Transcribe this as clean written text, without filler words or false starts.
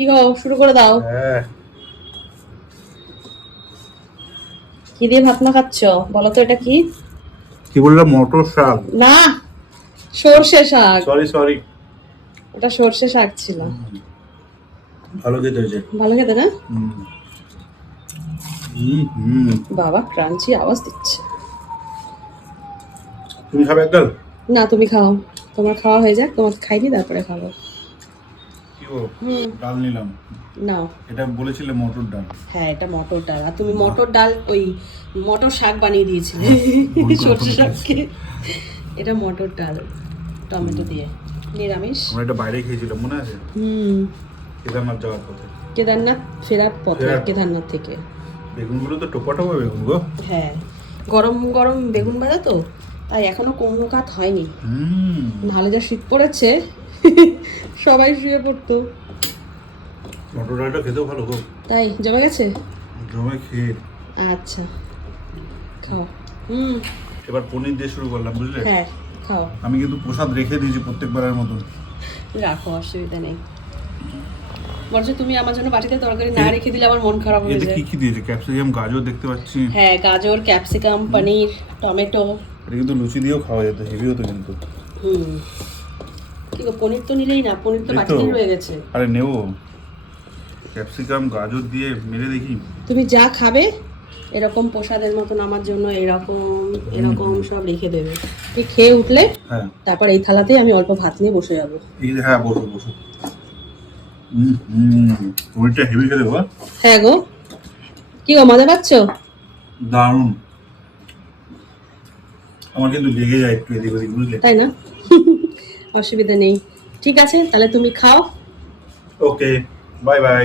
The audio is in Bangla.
কি গো, শুরু করে দাও। হ্যাঁ, কি দিয়ে ভাত না খাচ্ছ বলো তো, এটা কি? কি বললাম? মটর শাক। না, সর্ষে শাক। Sorry sorry. ওটা সর্ষে শাক ছিল। ভালো খেতে হয়েছে। ভালো খেতে না? হুম হুম হুম। বাবা ক্রাঞ্চি আওয়াজ দিচ্ছে। তুমি খাবে একদল? না, তুমি খাও। তোমার খাওয়া হয়ে যাক, তোমার খাইনি তারপরে খাবো। কি গো, হুম। ডাল নিলাম। নাও। এটা বলেছিলে মটর ডাল। হ্যাঁ, এটা মটর ডাল। আর তুমি মটর ডাল ওই মটর শাক বানিয়ে দিয়েছিলে ভুল করে সর্ষে ফেলে শাককে। এটা মটর ডাল টমেটো দিয়ে, নিরামিষ। আমরা এটা বাইরে খেয়েছিলাম, মনে আছে? কেদারনাথ যাওয়ার পথে। কেদারনাথ ফেরার পথে, ফেরার- কেদারনাথ থেকে। বেগুনগুলো তো টোপা টোপা বেগুন গো। হ্যাঁ, গরম গরম বেগুন ভাজা তো, তাই এখনো কুমড়ো কাত হয়নি। হুম। নাহলে যা শীত পড়েছে সবাই শুয়ে পড়তো। মটর ডালটা খেতেও ভালো গো। তাই জমে গেছে। জমে খেয়ে। আচ্ছা, খাও। এবার পনির দিয়ে শুরু করলাম, বুঝলে? হ্যাঁ, খাও। আমি কিন্তু প্রসাদ রেখে দিয়েছি প্রত্যেকবারের মতন। রাখো, অসুবিধা নেই। বলছো তুমি আমার জন্য বাটিতে তরকারি না রেখে দিলে আমার মন খারাপ হয়ে এতে যায়। কি কি দিয়েছে? ক্যাপসিকাম, গাজর দেখতে পাচ্ছি। হ্যাঁ, গাজর, ক্যাপসিকাম, পনির, টমেটো। এটা কিন্তু লুচি দিয়েও খাওয়া যেত, হেভি হতো কিন্তু। কি গো, পনির তো নিলেই না, পনির তো এই তো। বাটিতেই রয়ে গেছে। আরে নেবো। ক্যাপসিকাম গাজর দিয়ে মেরে দেখি। তুমি যা খাবে এরকম প্রসাদের মতন আমার জন্য এরকম এরকম সব রেখে দেবে। তুমি খেয়ে উঠলে হ্যাঁ, তারপর এই থালাতেই আমি অল্প ভাত নিয়ে বসে যাবো। এই যে, হ্যাঁ, বসো বসো। পনিরটা হেভি খেতে গো। হ্যাঁ গো। কি গো, মজা পাচ্ছ? দারুণ। আমার কিন্তু লেগে যায় একটু এদিক ওদিক, বুঝলে? তাই না? অসুবিধা নেই। ঠিক আছে, তাহলে তুমি খাও। ওকে, বাই বাই।